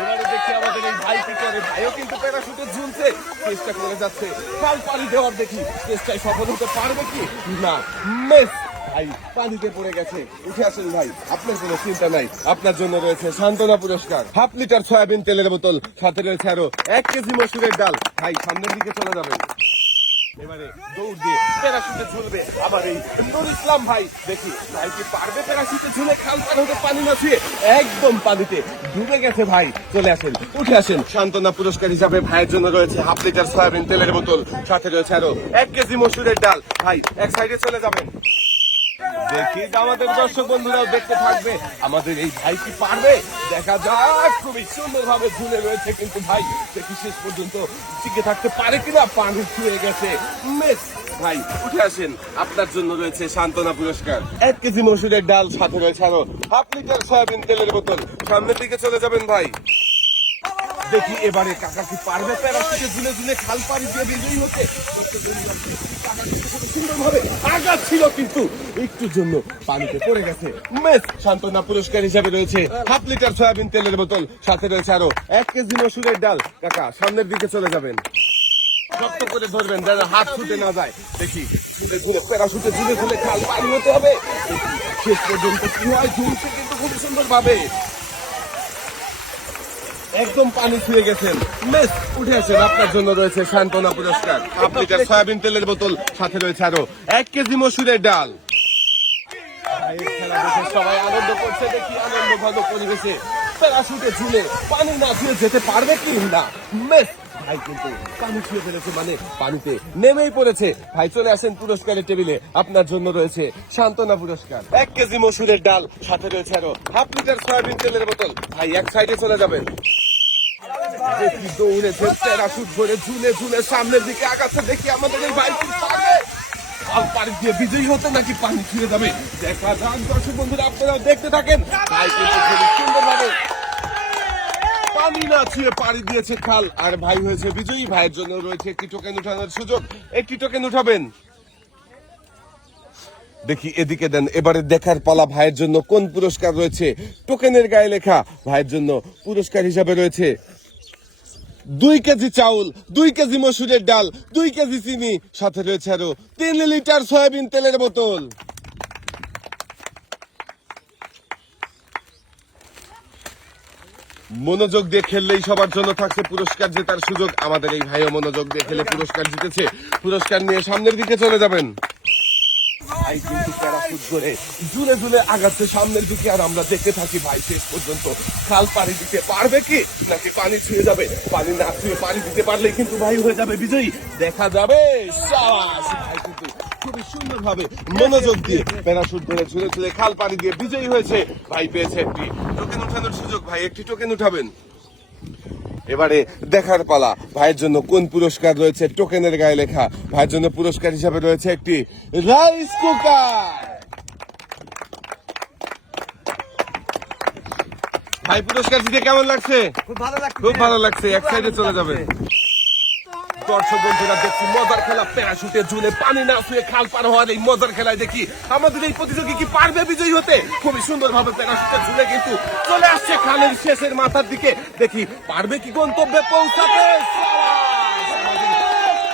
এবারে দেখি আমাদের এই ভাই কি করে। ভাইও কিন্তু প্যারাশুটে ঝুলছে, চেষ্টা করে যাচ্ছে খাল পানি দেওয়ার। দেখি চেষ্টায় সফল হতে পারবে কি না। মিস। ভাই পানিতে পড়ে গেছে। উঠে আসেন ভাই, আপনার কোনো চিন্তা নাই। আপনার জন্য রয়েছে সান্ত্বনা পুরস্কার, 1/2 লিটার সয়াবিন তেলের বোতল, সাথে রয়েছে আরো 1 কেজি মসুরের ডাল। ভাই সামনের দিকে চলে যাবেন। এবারে দৌড় দিয়ে প্যারাশুটে ঝুলবে আবার এই নুর ইসলাম ভাই। দেখি ভাই কি পারবে প্যারাশুটে ঝুলে খাল পার হতে পানি নাচিয়ে। একদম পানিতে ডুবে গেছে ভাই। চলে আসেন, উঠে আসেন। সান্ত্বনা পুরস্কার হিসাবে ভাইয়ের জন্য রয়েছে 1/2 লিটার সয়াবিন তেলের বোতল, সাথে রয়েছে আরো 1 কেজি মসুরের ডাল। ভাই এক সাইডে চলে যাবেন। দেখি আমাদের দর্শক বন্ধুরাও দেখতে থাকবে আমাদের এই ভাই কি পারবে। দেখা যাক। খুবই সুন্দর ভাবে ঝুলে রয়েছে কিন্তু ভাই দেখি শেষ পর্যন্ত টিকে থাকতে পারে কিনা। পানি ছুঁয়ে গেছে। মিস। ভাই উঠে আসেন, আপনার জন্য রয়েছে সান্ত্বনা পুরস্কার, 1 কেজি মসুরের ডাল, সাথে রয়েছে আরো 1/2 লিটার সয়াবিন তেলের বোতল। সামনের দিকে চলে যাবেন ভাই। দেখি এবারে কাকা কি পারবে প্যারাশুটে ঝুলে ঝুলে খাল পাড়ি দিয়ে বিজয়ী হতে। সুন্দরভাবে আঘাত ছিল কিন্তু একটুর জন্য পানিতে পড়ে গেছে। মেস। সান্ত্বনা পুরস্কার হিসাবে রয়েছে 1/2 লিটার সয়াবিন তেলের বোতল, সাথে রয়েছে আরো 1 কেজি মসুরের ডাল। কাকা সামনের দিকে চলে যাবেন। শক্ত করে ধরবেন যেন হাত ছুটে না যায়। দেখি প্যারাশুটে ঝুলে ঝুলে খাল পাড়ি হতে হবে। শেষ পর্যন্ত কি হয়, ঝুলছে কিন্তু খুব সুন্দর ভাবে। একদম পানি ছুঁয়ে গেছেন। মিস। উঠে আসেন, আপনার জন্য রয়েছে সান্ত্বনা পুরস্কার, 1/2 লিটার সয়াবিন তেলের বোতল, সাথে রয়েছে আরো 1 কেজি মসুরের ডাল। খেলা দেখে সবাই আনন্দ করছে। দেখি আনন্দ ভালো পরিবেশে প্যারাশুটে ঝুলে পানি না ছুঁয়ে যেতে পারবে কি না। মিস। ভাই কিন্তু পানি ছুঁয়ে ফেলেছে, মানে পানিতে নেমেই পড়েছে। ভাই চলে আসেন পুরস্কারের টেবিলে, আপনার জন্য রয়েছে সান্ত্বনা পুরস্কার, 1 কেজি মসুরের ডাল, সাথে রয়েছে আরো 1/2 লিটার সয়াবিন তেলের বোতল। ভাই এক সাইডে চলে যাবেন। দেখি দৌড়েছে প্যারাশুট ধরে ঝুলে ঝুলে সামনের দিকে আগাচ্ছে। দেখি আমাদের এই ভাই কি পারবে খাল পাড়ি দিয়ে বিজয়ী হতে নাকি পানি ছুঁয়ে যাবে। দেখা যাক দর্শক বন্ধুরা, আপনারাও দেখতে থাকেন। ভাই কিন্তু খুব সুন্দরভাবে পানি না ছুঁয়ে পাড়ি দিয়েছে খাল, আর ভাই হয়েছে বিজয়ী। ভাইয়ের জন্য রয়েছে একটি টোকেন উঠানোর সুযোগ। একটি টোকেন উঠাবেন। দেখি এদিকে দেন। এবারে দেখার পালা ভাইয়ের জন্য কোন পুরস্কার রয়েছে। টোকেনের গায়ে লেখা ভাইয়ের জন্য পুরস্কার হিসাবে রয়েছে 2 কেজি চাউল, 2 কেজি মসুরের ডাল, 2 কেজি চিনি, সাথে রয়েছে আরো 3 লিটার সয়াবিন তেলের বোতল। মনোযোগ দিয়ে খেললেই সবার জন্য থাকছে পুরস্কার জেতার সুযোগ। আমাদের এই ভাইও মনোযোগ দিয়ে খেলে পুরস্কার জিতেছে। পুরস্কার নিয়ে সামনের দিকে চলে যাবেন। ভাই কিন্তু প্যারাশুট ধরে ঝুলে ঝুলে আগাচ্ছে সামনের দিকে, আর আমরা দেখতে থাকি ভাই শেষ পর্যন্ত খাল পাড়ি দিতে পারবে কি নাকি পানি ছুঁয়ে যাবে। পানি না ছুঁয়ে পাড়ি দিতে পারলে কিন্তু ভাই হয়ে যাবে বিজয়ী। দেখা যাবে। সাবাস। ভাই কিন্তু খুবই সুন্দর ভাবে মনোযোগ দিয়ে প্যারাশুট ধরে ঝুলে ঝুলে খাল পাড়ি দিয়ে বিজয়ী হয়েছে। ভাই পেয়েছে একটি টোকেন উঠানোর সুযোগ। ভাই একটি টোকেন উঠাবেন। এবারে দেখার পালা ভাইয়ের জন্য কোন পুরস্কার রয়েছে। টোকেনের গায়ে লেখা ভাইয়ের জন্য পুরস্কার হিসাবে রয়েছে একটি রাইস কুকার। ভাই পুরস্কার জিতে কেমন লাগছে? খুব ভালো লাগছে। এক সাইডে চলে যাবে। দর্শক বন্ধুরা দেখছি মজার খেলা, প্যারাশুটে ঝুলে পানি না ছুঁয়ে খাল পার হওয়ার এই মজার খেলায় দেখি আমাদের এই প্রতিযোগী কি পারবে বিজয়ী হতে। খুবই সুন্দর ভাবে প্যারাশুটে ঝুলে কিন্তু চলে আসছে খালের শেষের মাথার দিকে। দেখি পারবে কি গন্তব্যে পৌঁছাতে।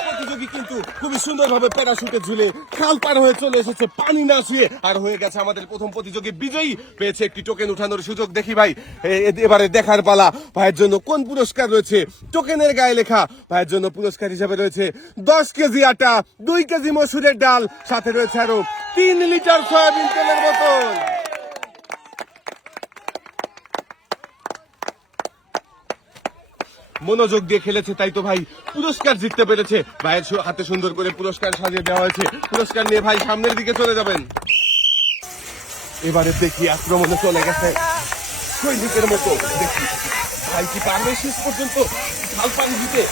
প্রতিযোগী কিন্তু খুবই সুন্দর ভাবে প্যারাশুটে ঝুলে খাল পার হয়ে চলে এসেছে পানি না ছুঁয়ে, আর হয়ে গেছে আমাদের প্রথম প্রতিযোগী বিজয়ী। পেয়েছে একটি টোকেন উঠানোর সুযোগ। দেখি ভাই এবারে দেখার পালা ভাইয়ের জন্য কোন পুরস্কার রয়েছে। টোকেনের গায়ে লেখা ভাইয়ের জন্য পুরস্কার হিসেবে রয়েছে 10 কেজি আটা, 2 কেজি মসুরের ডাল, সাথে রয়েছে আরো 3 লিটার সয়াবিন তেলের বোতল। মনোযোগ দিয়ে খেলেছে, তাই তো ভাই পুরস্কার জিততে পেরেছে। ভাইয়ের হাতে সুন্দর করে পুরস্কার সাজিয়ে দেওয়া হয়েছে। পুরস্কার নিয়ে ভাই সামনের দিকে চলে যাবেন। এবারে দেখি আক্রমণে চলে গেছে সৈনিকের মতো। দেখি ভাই কি পারবে শেষ পর্যন্ত খাল পানি দিতে।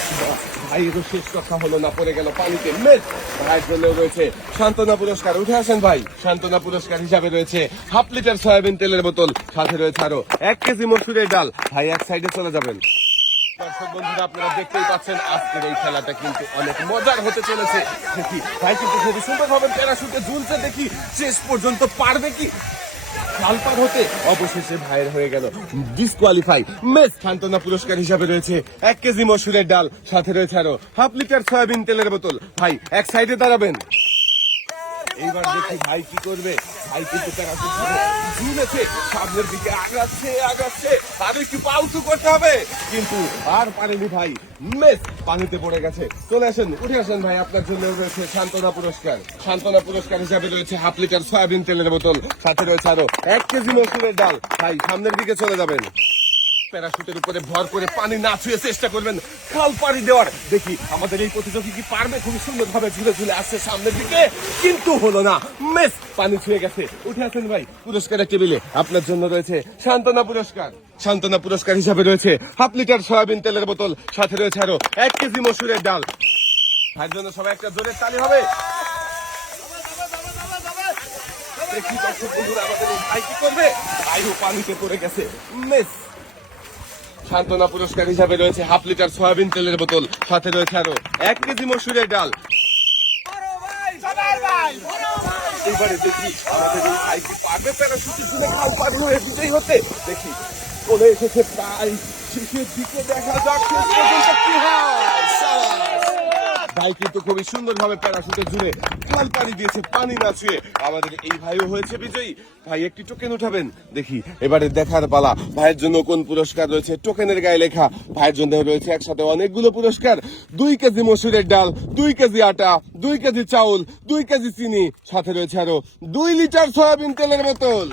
ভাইয়েরও শেষ কথা হলো না, পড়ে গেল পানিতে। মেস। ভাইয়ের জন্য রয়েছে সান্ত্বনা পুরস্কার। উঠে আসেন ভাই। সান্ত্বনা পুরস্কার হিসাবে রয়েছে 1/2 লিটার সয়াবিন তেলের বোতল, সাথে রয়েছে আরো 1 কেজি মসুরের ডাল। ভাই এক সাইডে চলে যাবেন। দর্শক বন্ধুরা আপনারা দেখতেই পাচ্ছেন আজকের এই খেলাটা কিন্তু অনেক মজার হতে চলেছে। দেখি ভাই কিন্তু খুবই সুন্দর ভাবে প্যারাশুটে ঝুলছে। দেখি শেষ পর্যন্ত পারবে কি খাল পার হতে অবশেষে ভাইয়ের হয়ে গেল ডিসকোয়ালিফাই। মেস সান্ত্বনা পুরস্কার হিসাবে রয়েছে 1 কেজি মসুরের ডাল, সাথে রয়েছে আরো হাফ লিটার সয়াবিন তেলের বোতল। ভাই এক সাইডে দাঁড়াবেন। এইবার দেখি ভাই কি করবে। ভাই কিন্তু তারা ঝুলেছে, সামনের দিকে আগাচ্ছে আর একটু পাউচু করতে হবে, কিন্তু আর পারেনি ভাই। মেস পানিতে পড়ে গেছে। চলে আসেন, উঠে আসেন ভাই, আপনার জন্য রয়েছে সান্ত্বনা পুরস্কার। সান্ত্বনা পুরস্কার হিসাবে রয়েছে হাফ লিটার সয়াবিন তেলের বোতল, সাথে রয়েছে আরো 1 কেজি মসুরের ডাল। ভাই সামনের দিকে চলে যাবেন। প্যারাশুটের উপরে ভর করে পানি না ছুঁয়ে চেষ্টা করবেন খাল পাড়ি দেওয়ার। দেখি আমাদের এই প্রতিযোগী কি পারবে। খুবই সুন্দর ভাবে ঝুলে ঝুলে আসছে সামনের দিকে, কিন্তু হলো না। মেস পানি ছুঁয়ে গেছে। উঠে আসেন ভাই, পুরস্কারের টেবিলে আপনার জন্য রয়েছে সান্ত্বনা পুরস্কার। সান্ত্বনা পুরস্কার হিসাবে রয়েছে হাফ লিটার সয়াবিন তেলের বোতল, সাথে রয়েছে আরো 1 কেজি মসুরের ডাল। ভাইয়ের জন্য সবাই একটা জোরে তালি হবে। দেখি দর্শক বন্ধুরা আমাদের এই ভাই কি করবে। ভাইও পানিতে পড়ে গেছে। মেস সান্ত্বনা পুরস্কার হিসাবে রয়েছে হাফ লিটার সয়াবিন তেলের বোতল, সাথে রয়েছে আরো 1 কেজি মসুরের ডাল। এবারে দেখি আমাদের এই ভাই কি পারবে প্যারাশুটে ঝুলে খাল পার হয়ে বিজয়ী হতে। দেখি চলে এসেছে প্রায় শেষের দিকে, দেখা যাক শেষ পর্যন্ত কি হয়। ভাই কিন্তু খুবই সুন্দর ভাবে প্যারাশুটে ঝুলে খাল পাড়ি দিয়েছে পানি না ছুঁয়ে। আমাদের এই ভাইও হয়েছে বিজয়ী। ভাই একটি টোকেন উঠাবেন। দেখি এবারে দেখার পালা ভাইয়ের জন্য কোন পুরস্কার রয়েছে। টোকেনের গায়ে লেখা ভাইয়ের জন্য রয়েছে একসাথে অনেকগুলো পুরস্কার। 2 কেজি মসুরের ডাল, 2 কেজি আটা, 2 কেজি চাউল, 2 কেজি চিনি, সাথে রয়েছে আরো 2 লিটার সয়াবিন তেলের বোতল।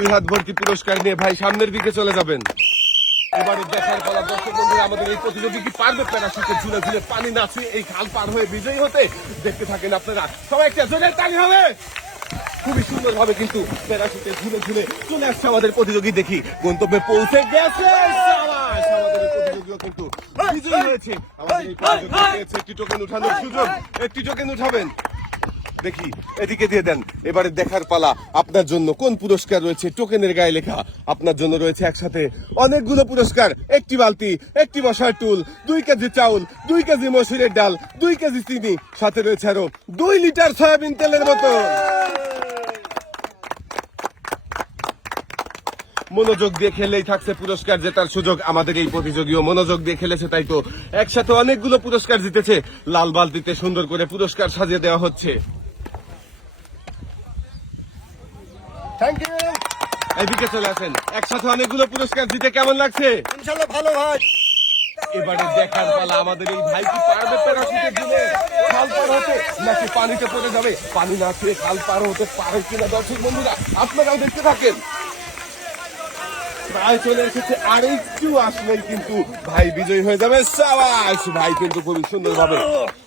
দুই হাত ভর্তি পুরস্কার নিয়ে ভাই সামনের দিকে চলে যাবেন। এবারে দেখার পালা দর্শক বন্ধুরা আমাদের এই প্রতিযোগী কি পারবে প্যারাশুটে ঝুলে ঝুলে পানি না ছুঁয়ে এই খাল পার হয়ে বিজয়ী হতে। দেখতে থাকেন আপনারা, সবাই একটা জোরে তালি হবে। খুবই সুন্দর ভাবে কিন্তু প্যারাশুটে ঝুলে ঝুলে চলে আসছে আমাদের প্রতিযোগী। দেখি গন্তব্যে পৌঁছে গেছে। আমাদের এই প্রতিযোগীও কিন্তু বিজয়ী হয়েছে। আমাদের এই প্রতিযোগী পেয়েছে একটি টোকেন উঠানোর সুযোগ। একটি টোকেন উঠাবেন। দেখি এদিকে দিয়ে দেন। এবারে দেখার পালা আপনার জন্য কোন পুরস্কার রয়েছে। টোকেনের গায়ে লেখা আপনার জন্য রয়েছে একসাথে অনেকগুলো পুরস্কার। একটি বালতি, একটি বসার টুল, 2 কেজি চাউল, 2 কেজি মসুরের ডাল, 2 কেজি চিনি, সাথে রয়েছে আরো 2 লিটার সয়াবিন তেলের বোতল। মনোযোগ দিয়ে খেলেই থাকছে পুরস্কার জেতার সুযোগ। আমাদের এই প্রতিযোগীও মনোযোগ দিয়ে খেলেছে, তাই তো একসাথে অনেকগুলো পুরস্কার জিতেছে। লাল বালতিতে সুন্দর করে পুরস্কার সাজিয়ে দেওয়া হচ্ছে। Thank you. এইদিকে চলে আসেন। একসাথে অনেকগুলো পুরস্কার জিতে কেমন লাগছে? ইনশাআল্লাহ ভালো ভাই। এবারে দেখার পালা আমাদের এই ভাই কি পারবে প্যারাশুটে ঝুলে খাল পার হতে, নাকি পানিতে পড়ে যাবে। পানি না খেয়ে খাল পার হতে পারে কিনা দর্শক বন্ধুরা আপনারাও দেখতে থাকেন। প্রায় চলে এসেছে, আর একটু আসলেই কিন্তু ভাই বিজয়ী হয়ে যাবে। সাবাস! ভাই কিন্তু খুবই সুন্দর ভাবে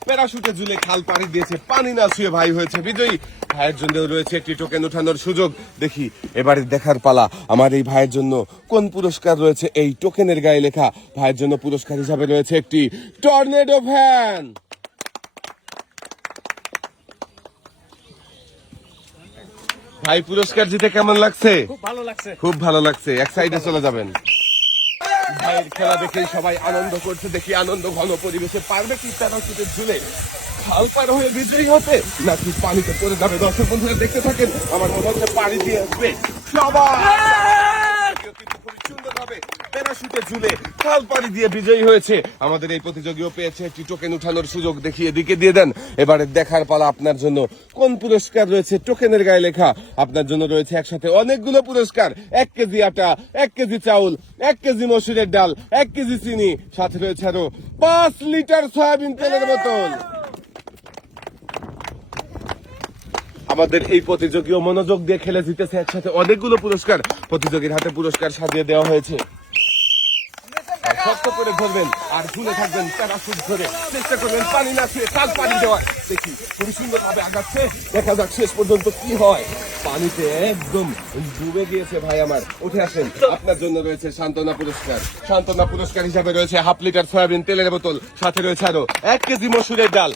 প্যারাশুটে ঝুলে খাল পাড়ি দিয়েছে, পানি না ছুঁয়ে ভাই হয়েছে বিজয়ী। ভাইয়ের জন্য রয়েছে একটি টোকেন উঠানোর সুযোগ। দেখি এবারে দেখার পালা আমার এই ভাইয়ের জন্য কোন পুরস্কার রয়েছে। এই টোকেনের গায়ে লেখা ভাইয়ের জন্য পুরস্কার হিসাবে রয়েছে একটি টর্নেডো ফ্যান। ভাই পুরস্কার জিতে কেমন লাগছে? খুব ভালো লাগছে। খুব ভালো লাগছে। এক সাইডে চলে যাবেন। ভাইয়ের খেলা দেখে সবাই আনন্দ করছে। দেখি আনন্দ ঘন পরিবেশে পারবে কি প্যারাশুটে ঝুলে খাল পার হয়ে বিজয়ী হতে, নাকি পানিতে পড়ে যাবে। দর্শক বন্ধুরা দেখতে থাকেন। আমার মনে হচ্ছে পানি দিয়ে আসবে সবাই। সুন্দরভাবে প্যারাশুটে ঝুলে খাল পাড়ি দিয়ে বিজয়ী হয়েছে। আমাদের এই প্রতিযোগীও পেয়েছে একটি টোকেন উঠানোর সুযোগ। দেখি এদিকে দিয়ে দেন। এবারে দেখার পালা আপনার জন্য কোন পুরস্কার রয়েছে। টোকেনের গায়ে লেখা আপনার জন্য রয়েছে একসাথে অনেকগুলো পুরস্কার। 1 কেজি আটা, 1 কেজি চাউল, 1 কেজি মসুরের ডাল, 1 কেজি চিনি, সাথে রয়েছে আরো 5 লিটার সয়াবিন তেলের বোতল। আমাদের এই প্রতিযোগীও মনোযোগ দিয়ে খেলে জিতেছে একসাথে অনেকগুলো পুরস্কার। প্রতিযোগীর হাতে পুরস্কার সাজিয়ে দেওয়া হয়েছে। শক্ত করে ধরবেন আর ঝুলে থাকবেন প্যারাশুট ধরে, চেষ্টা করবেন পানি না ছুঁয়ে খাল পানি দেওয়ার। দেখি খুবই সুন্দর ভাবে আগাচ্ছে, দেখা যাক শেষ পর্যন্ত কি হয়। পানিতে একদম ডুবে গিয়েছে ভাই আমার। উঠে আসেন, আপনার জন্য রয়েছে সান্ত্বনা পুরস্কার। সান্ত্বনা পুরস্কার হিসাবে রয়েছে হাফ লিটার সয়াবিন তেলের বোতল, সাথে রয়েছে আরো 1 কেজি মসুরের ডাল।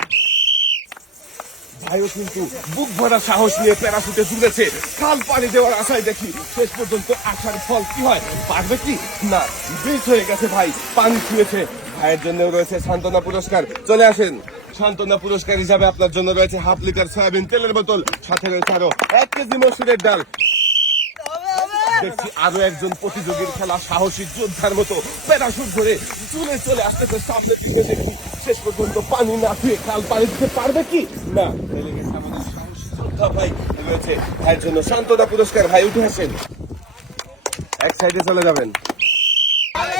ভাইও কিন্তু বুক ভরা সাহস নিয়ে প্যারাশুটে ঝুলেছে খাল পাড়ি দেওয়ার আশায়। দেখি শেষ পর্যন্ত আসার ফল কি হয়, পারবে কি না। বেশ হয়ে গেছে ভাই, পানি ছুঁয়েছে। ভাইয়ের জন্য রয়েছে সান্ত্বনা পুরস্কার, চলে আসেন। সান্ত্বনা পুরস্কার হিসাবে আপনার জন্য রয়েছে 1/2 লিটার সয়াবিন তেলের বোতল, সাথে রয়েছে আরো 1 কেজি মসুরের ডাল। দেখছি আরো একজন প্রতিযোগীর খেলা সাহসী যোদ্ধার মতো প্যারাশুট ধরে চলে চলে আসতেছে সামনের দিকে। দেখি শেষ পর্যন্ত পানি না ছুঁয়ে খাল পাড়ি দিতে পারবে কি না। আমাদের সাহসী যোদ্ধা ভাই রয়েছে, ভাইয়ের জন্য সান্ত্বনা পুরস্কার। ভাই উঠে আসেন, এক সাইডে চলে যাবেন।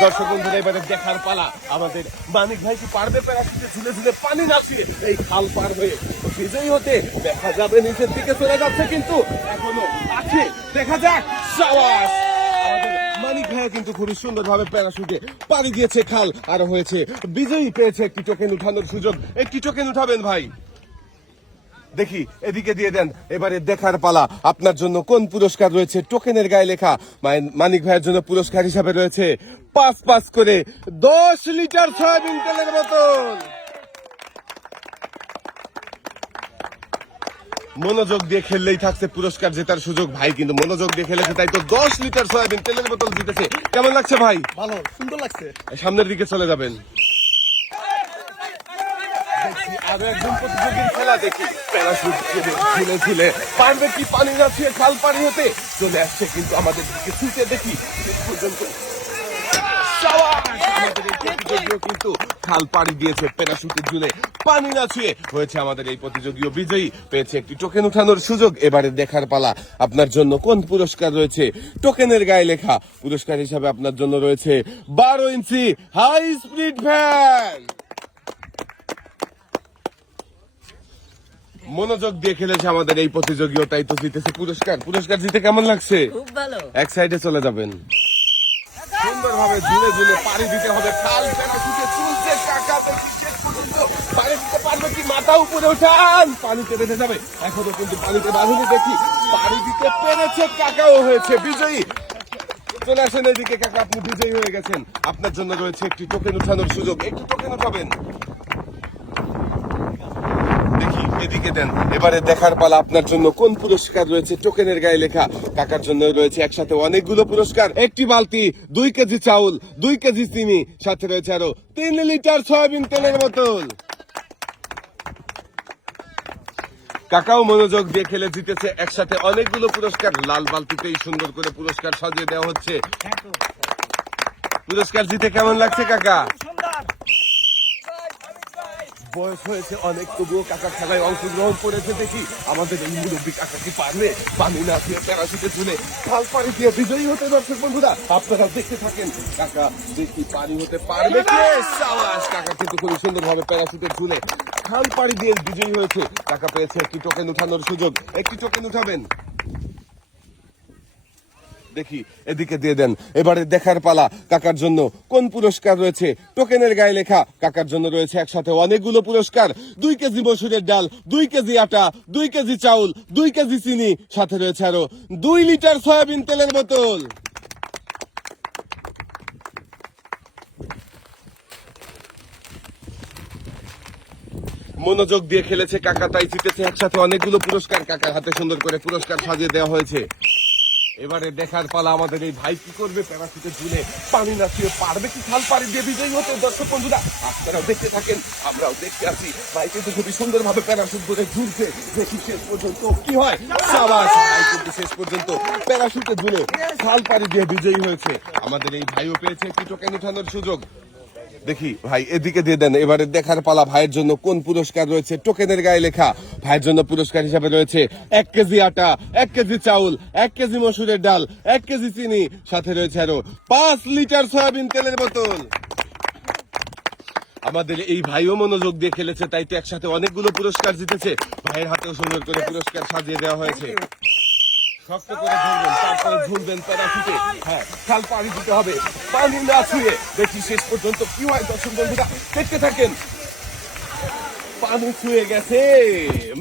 দর্শক বন্ধুরা, এবারে দেখার পালা আমাদের মানিক ভাই কি পারবে প্যারাশুটে ঝুলে ঝুলে পানি না ছুঁয়ে এই খাল পার হয়ে বিজয়ী হতে। দেখা যাবে নিচের দিকে চলে যাচ্ছে, কিন্তু এখনো আছে, দেখা যাক। সাবাস! আমাদের মানিক ভাই কিন্তু খুবই সুন্দর ভাবে প্যারাশুটে পাড়ি দিয়েছে খাল, আর হয়েছে বিজয়ী, পেয়েছে একটি টোকেন উঠানোর সুযোগ। একটি টোকেন উঠাবেন ভাই, দেখি এদিকে দিয়ে দেন। এবারে দেখার পালা আপনার জন্য কোন পুরস্কার রয়েছে টোকেনের গায়ে লেখা। মানিক ভাইয়ের জন্য পুরস্কার হিসাবে রয়েছে 5 করে 10 লিটার সয়াবিন তেলের বোতল। মনোযোগ দিয়ে খেললেই থাকছে পুরস্কার জেতার সুযোগ। ভাই কিন্তু মনোযোগ দিয়ে খেলেছে, তাই তো 10 লিটার সয়াবিন তেলের বোতল জিতেছে। কেমন লাগছে ভাই? ভালো, সুন্দর লাগছে। সামনের দিকে চলে যাবেন। আরো একজন প্রতিযোগীর খেলা, দেখি প্যারাশুট ঝুলে ঝুলে পারবে কি পানি না ছুঁয়ে খাল পানি হতে। চলে আসছে কিন্তু আমাদের দিকে ছুটে, দেখি শেষ পর্যন্ত আমাদের এই প্রতিযোগীও কিন্তু খাল পাড়ি দিয়েছে প্যারাশুটে ঝুলে পানি না ছুঁয়ে। হয়েছে আমাদের এই প্রতিযোগীও বিজয়ী, পেয়েছে একটি টোকেন উঠানোর সুযোগ। এবারে দেখার পালা আপনার জন্য কোন পুরস্কার রয়েছে টোকেনের গায়ে লেখা। পুরস্কার হিসাবে আপনার জন্য রয়েছে 12 ইঞ্চি হাই স্পিড ফ্যান। মনোযোগ দিয়ে খেলেছে আমাদের এই প্রতিযোগীও, তাই তো জিতেছে পুরস্কার। পুরস্কার জিতে কেমন লাগছে? খুব ভালো। এক সাইডে চলে যাবেন। সুন্দরভাবে ঝুলে ঝুলে পাড়ি দিতে হবে খাল, প্যারাশুটে চলছে কাকা। দেখি শেষ পর্যন্ত পাড়ি দিতে পারবে কি, মাথা উপরে উঠান, পানিতে বেঁধে যাবে। এখনো কিন্তু পানিতে বাঁধেনি, দেখি পাড়ি দিতে পেরেছে কাকাও, হয়েছে বিজয়ী। চলে আসেন এদিকে কাকা, আপনি বিজয়ী হয়ে গেছেন। আপনার জন্য রয়েছে একটি টোকেন উঠানোর সুযোগ, একটি টোকেন উঠাবেন। দেখি এদিকে দেন। এবারে দেখার পালা আপনার জন্য কোন পুরস্কার রয়েছে টোকেনের গায়ে লেখা। কাকার জন্য রয়েছে একসাথে অনেকগুলো পুরস্কার, একটি বালতি, 2 কেজি চাউল, 2 কেজি চিনি, সাথে রয়েছে আরো 3 লিটার সয়াবিন তেলের বোতল। কাকাও মনোযোগ দিয়ে খেলে জিতেছে একসাথে অনেকগুলো পুরস্কার। লাল বালতিতেই সুন্দর করে পুরস্কার সাজিয়ে দেওয়া হচ্ছে। পুরস্কার জিতে কেমন লাগছে কাকা? বয়স হয়েছে অনেক, তবুও কাকা খেলায় অংশগ্রহণ করেছে। দেখি আমাদের এই মুরব্বী কাকা কি পারবে পানি না দিয়ে প্যারাশুটে ঝুলে খাল পাড়ি দিয়ে বিজয়ী হতে। দর্শক বন্ধুরা, আপনারা দেখতে থাকেন কাকা দেখি পানি হতে পারবে কি। সাবাস! কাকা কিন্তু খুবই সুন্দর ভাবে প্যারাশুটে ঝুলে খাল পাড়ি দিয়ে বিজয়ী হয়েছে। কাকা পেয়েছে একটি টোকেন উঠানোর সুযোগ, একটি টোকেন উঠাবেন। দেখি এদিকে দিয়ে দেন। এবারে দেখার পালা কাকার জন্য কোন পুরস্কার রয়েছে টোকেনের গায়ে লেখা। কাকার জন্য রয়েছে একসাথে অনেকগুলো পুরস্কার, 2 কেজি মসুরের ডাল, 2 কেজি আটা, 2 কেজি চাউল, 2 কেজি চিনি, সাথে রয়েছে আরো 2 লিটার সয়াবিন তেলের বোতল। মনোযোগ দিয়ে খেলেছে কাকা, তাই জিতেছে একসাথে অনেকগুলো পুরস্কার। কাকার হাতে সুন্দর করে পুরস্কার সাজিয়ে দেওয়া হয়েছে। এবারে দেখার পালা আমাদের এই ভাই কি করবে প্যারাশুটে ঝুলে পানি না ছুঁয়ে পারবে কি খাল পাড়ি দিয়ে বিজয়ী হতে। দর্শক বন্ধুরা, আপনারাও দেখতে থাকেন, আমরাও দেখতে আছি। ভাই কিন্তু খুবই সুন্দর ভাবে প্যারাশুট ধরে ঝুলছে, দেখি শেষ পর্যন্ত কি হয়। সাবাস! ভাই কিন্তু শেষ পর্যন্ত প্যারাশুটে ঝুলে খাল পাড়ি দিয়ে বিজয়ী হয়েছে। আমাদের এই ভাইও পেয়েছে একটি টোকেন উঠানোর সুযোগ। দেখি ভাই এদিকে দিয়ে দেন। এবারে দেখার পালা ভাইয়ের জন্য কোন পুরস্কার রয়েছে টোকেনের গায়ে লেখা। ভাইয়ের জন্য পুরস্কার হিসাবে রয়েছে 1 কেজি আটা, 1 কেজি চাউল, 1 কেজি মসুরের ডাল, 1 কেজি চিনি, সাথে রয়েছে আরো 5 লিটার সয়াবিন তেলের বোতল। আমাদের এই ভাইও মনোযোগ দিয়ে খেলেছে, তাই তো একসাথে অনেকগুলো পুরস্কার জিতেছে। ভাইয়ের হাতেও সুন্দর করে পুরস্কার সাজিয়ে দেওয়া হয়েছে। শক্ত করে ধরবেন, তারপরে ঝুলবেন প্যারাশুটে। হ্যাঁ, খাল পানি দিতে হবে পানি না ছুঁয়ে। দেখি শেষ পর্যন্ত কি হয়। দর্শক বন্ধুরা দেখতে থাকেন। পানি ছুঁয়ে গেছে,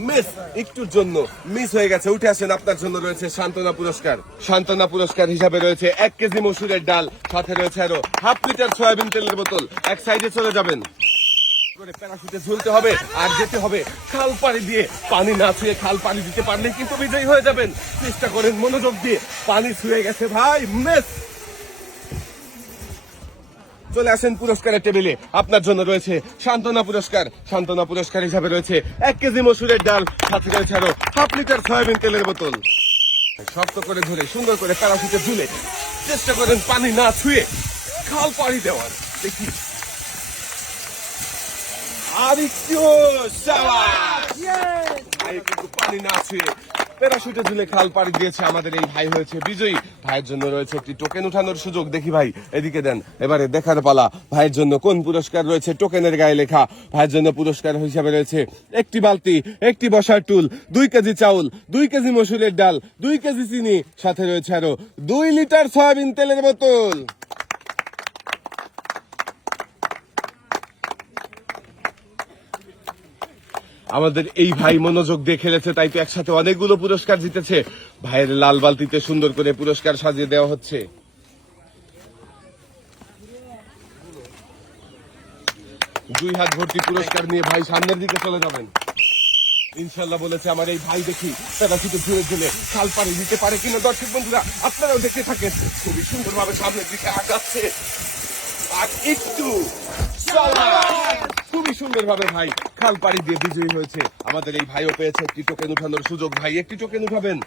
মিস, একটুর জন্য মিস হয়ে গেছে। উঠে আসেন, আপনার জন্য রয়েছে সান্ত্বনা পুরস্কার। সান্ত্বনা পুরস্কার হিসাবে রয়েছে 1 কেজি মসুরের ডাল, সাথে রয়েছে আরো 1/2 লিটার সয়াবিন তেলের বোতল। এক সাইডে চলে যাবেন। করে প্যারাশুটে ঝুলতে হবে আর যেতে হবে খাল পাড়ি দিয়ে। পানি না ছুঁয়ে খাল পাড়ি দিতে পারলে কিন্তু বিজয়ী হয়ে যাবেন। চেষ্টা করেন মনোযোগ দিয়ে। পানি ছুঁয়ে গেছে ভাই, মিস। চলে আসেন পুরস্কারের টেবিলে। আপনার জন্য রয়েছে সান্ত্বনা পুরস্কার। সান্ত্বনা পুরস্কার হিসাবে রয়েছে 1 কেজি মসুরের ডাল, সাথে রয়েছে আরো 1/2 লিটার সয়াবিন তেলের বোতল। শক্ত করে ধরে সুন্দর করে প্যারাশুটে ঝুলে চেষ্টা করেন পানি না ছুঁয়ে খাল পাড়ি দেওয়ার। দেখি আর একটু ভাই কিন্তু পানি না ছুঁয়ে প্যারাশুটে ঝুলে খাল পাড়ি দিয়েছে। আমাদের এই ভাই হয়েছে বিজয়ী। ভাইয়ের জন্য রয়েছে একটি টোকেন উঠানোর সুযোগ। দেখি ভাই, এদিকে দেন। এবারে দেখার পালা ভাইয়ের জন্য কোন পুরস্কার রয়েছে। টোকেনের গায়ে লেখা। ভাইয়ের জন্য পুরস্কার হিসাবে রয়েছে একটি বালতি, একটি বসার টুল, 2 কেজি চাউল, 2 কেজি মসুরের ডাল, 2 কেজি চিনি, সাথে রয়েছে আরো 2 লিটার সয়াবিন তেলের বোতল। আমাদের এই ভাই মনোযোগ দিয়ে খেলেছে, তাই তো একসাথে অনেকগুলো পুরস্কার জিতেছে। ভাইয়ের লাল বালতিতে সুন্দর করে পুরস্কার সাজিয়ে দেওয়া হচ্ছে। 2 হাত ভর্তি পুরস্কার নিয়ে ভাই সামনের দিকে চলে যাবেন ইনশাল্লাহ বলেছে আমার এই ভাই। দেখি তারা শুধু ঘুরে ঘুরে খাল পাড়ি দিতে পারে কিনা। দর্শক বন্ধুরা আপনারাও দেখে থাকেন, খুবই সুন্দরভাবে সামনের দিকে আগাচ্ছে। আর একটু খুবই সুন্দরভাবে ভাই খাল পাড়ি দিয়ে বিজয়ী হয়েছে। আমাদের এই ভাইও পেয়েছে একটি টোকেন উঠানোর সুযোগ। ভাই একটি টোকেন উঠাবেন।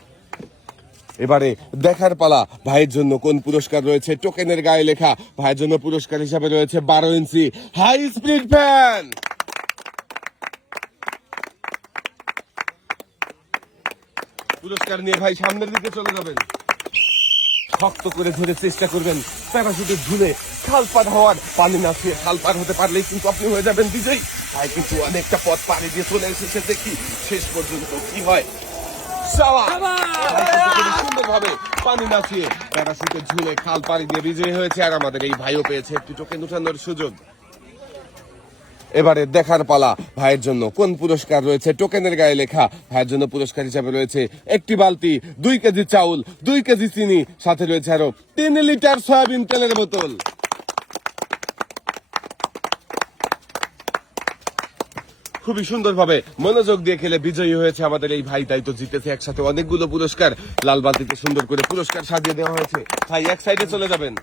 এবারে দেখার পালা ভাইয়ের জন্য কোন পুরস্কার রয়েছে। টোকেনের গায়ে লেখা। ভাইয়ের জন্য পুরস্কার হিসাবে রয়েছে 12 ইঞ্চি হাই স্পিড ফ্যান। পুরস্কার নিয়ে ভাই সামনের দিকে চলে যাবেন। শক্ত করে ধরে চেষ্টা করবেন প্যারাশুটে ঝুলে খাল পার হওয়ার। পানি না ছুঁয়ে খাল পার হতে পারলেই কিন্তু আপনি হয়ে যাবেন বিজয়ী। ভাই কিন্তু অনেকটা পথ পাড়ি দিয়ে চলে এসেছে। দেখি শেষ পর্যন্ত কি হয়। সুন্দরভাবে পানি না ছুঁয়ে প্যারাশুটে ঝুলে খাল পাড়ি দিয়ে বিজয়ী হয়েছে। আর আমাদের এই ভাইও পেয়েছে একটি টোকেন উঠানোর সুযোগ। এবারে দেখার পালা ভাইয়ের জন্য কোন পুরস্কার রয়েছে। টোকেনের গায়ে লেখা। ভাইয়ের জন্য পুরস্কার হিসাবে রয়েছে একটি বালতি, 2 কেজি চাউল, 2 কেজি চিনি, সাথে রয়েছে আরো 3 লিটার সয়াবিন তেলের বোতল। খুবই সুন্দরভাবে মনোযোগ দিয়ে খেলে বিজয়ী হয়েছে আমাদের এই ভাই। তাই তো জিতেছে একসাথে অনেকগুলো পুরস্কার। লাল বালতিতে সুন্দর করে পুরস্কার সাজিয়ে দেওয়া হয়েছে। ভাই এক সাইডে চলে যাবেন।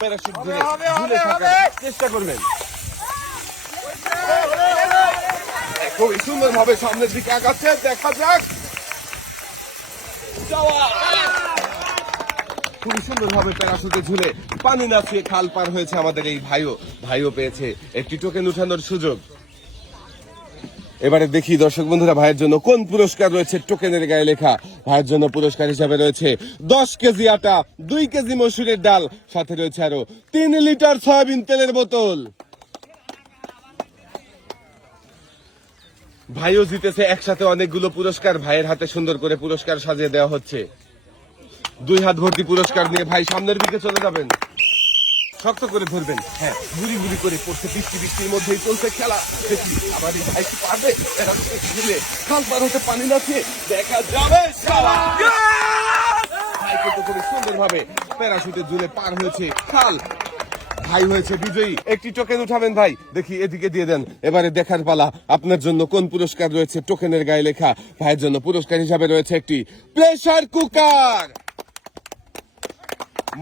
প্যারাশুট ধরে ঝুলে থাকার চেষ্টা করবেন। খুবই সুন্দর ভাবে সামনের দিকে আগাচ্ছে। দেখা যাক। খুবই সুন্দর ভাবে প্যারাশুটে ঝুলে পানি না ছুঁয়ে খাল পার হয়েছে আমাদের এই ভাইও পেয়েছে একটি টোকেন উঠানোর সুযোগ। এবারে দেখি দর্শক বন্ধুরা ভাইয়ের জন্য কোন পুরস্কার রয়েছে। টোকেনের গায়ে লেখা। ভাইয়ের জন্য পুরস্কার হিসাবে রয়েছে 10 কেজি আটা, 2 কেজি মসুরের ডাল, সাথে রয়েছে আরো 3 লিটার সয়াবিন তেলের বোতল। ভাইও জিতেছে একসাথে অনেকগুলো পুরস্কার। ভাইয়ের হাতে সুন্দর করে পুরস্কার সাজিয়ে দেওয়া হচ্ছে। 2 হাত ভর্তি পুরস্কার নিয়ে ভাই সামনের দিকে চলে যাবেন। শক্ত করে ধরবেন। হ্যাঁ, গুড়ি গুড়ি করে পড়ছে। বৃষ্টির মধ্যেই চলছে খেলা। দেখি আবার এই ভাই কি পারবে খাল পার হতে পানি না খেয়ে। দেখা যাবে। ভাই কিন্তু খুবই সুন্দর ভাবে প্যারাশুটে ঝুলে পার হয়েছে খাল। ভাই হয়েছে বিজয়ী। একটি টোকেন উঠাবেন ভাই। দেখি এদিকে দিয়ে দেন। এবারে দেখার পালা আপনার জন্য কোন পুরস্কার রয়েছে। টোকেনের গায়ে লেখা। ভাইয়ের জন্য পুরস্কার হিসাবে রয়েছে একটি প্রেসার কুকার।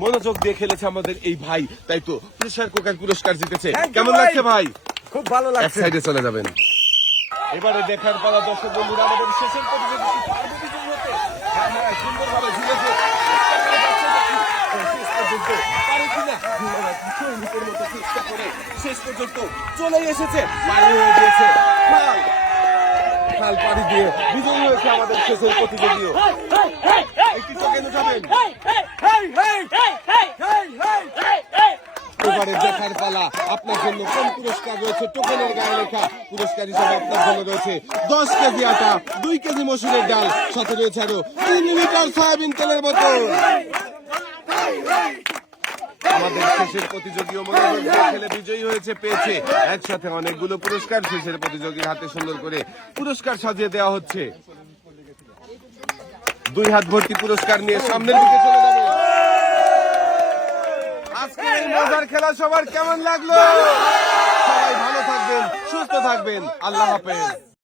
মনোযোগ দিয়ে খেলেছে আমাদের এই ভাই। তাই তো প্রেসার কুকার পুরস্কার জিতেছে। কেমন লাগছে ভাই? খুব ভালো লাগছে। এক সাইডে চলে যাবেন। এবারে দেখার পালা দর্শক বন্ধুরা আমাদের শেষের প্রতিযোগিতা পারবে বিজয়ী হতে। হ্যাঁ, সুন্দরভাবে ঝুলেছে। শেষ পর্যন্ত চলে এসেছে। পানি হয়ে গিয়েছে খাল পাড়ি দিয়ে বিজয়ী হয়েছে আমাদের শেষের প্রতিযোগীও। একটি টোকেন উঠাবেন। এবারে দেখার পালা আপনার জন্য কোন পুরস্কার রয়েছে। টোকেনের গায়ে লেখা। পুরস্কার হিসাবে আপনার জন্য রয়েছে 10 কেজি আটা, 2 কেজি মসুরের ডাল, সাথে রয়েছে আরো 3 লিটার সয়াবিন তেলের বোতল। আমাদের শেষের প্রতিযোগী মনোযোগ দিয়ে খেলে বিজয়ী হয়েছে, পেয়েছে একসাথে অনেকগুলো পুরস্কার। শেষের প্রতিযোগীর হাতে সুন্দর করে পুরস্কার সাজিয়ে দেওয়া হচ্ছে। 2 হাত ভর্তি পুরস্কার নিয়ে সামনের দিকে চলে যাবে। আজকে এই মজার খেলা সবার কেমন লাগলো? সবাই ভালো থাকবে। থাকবেন, সুস্থ থাকবেন। আল্লাহ হাফেজ।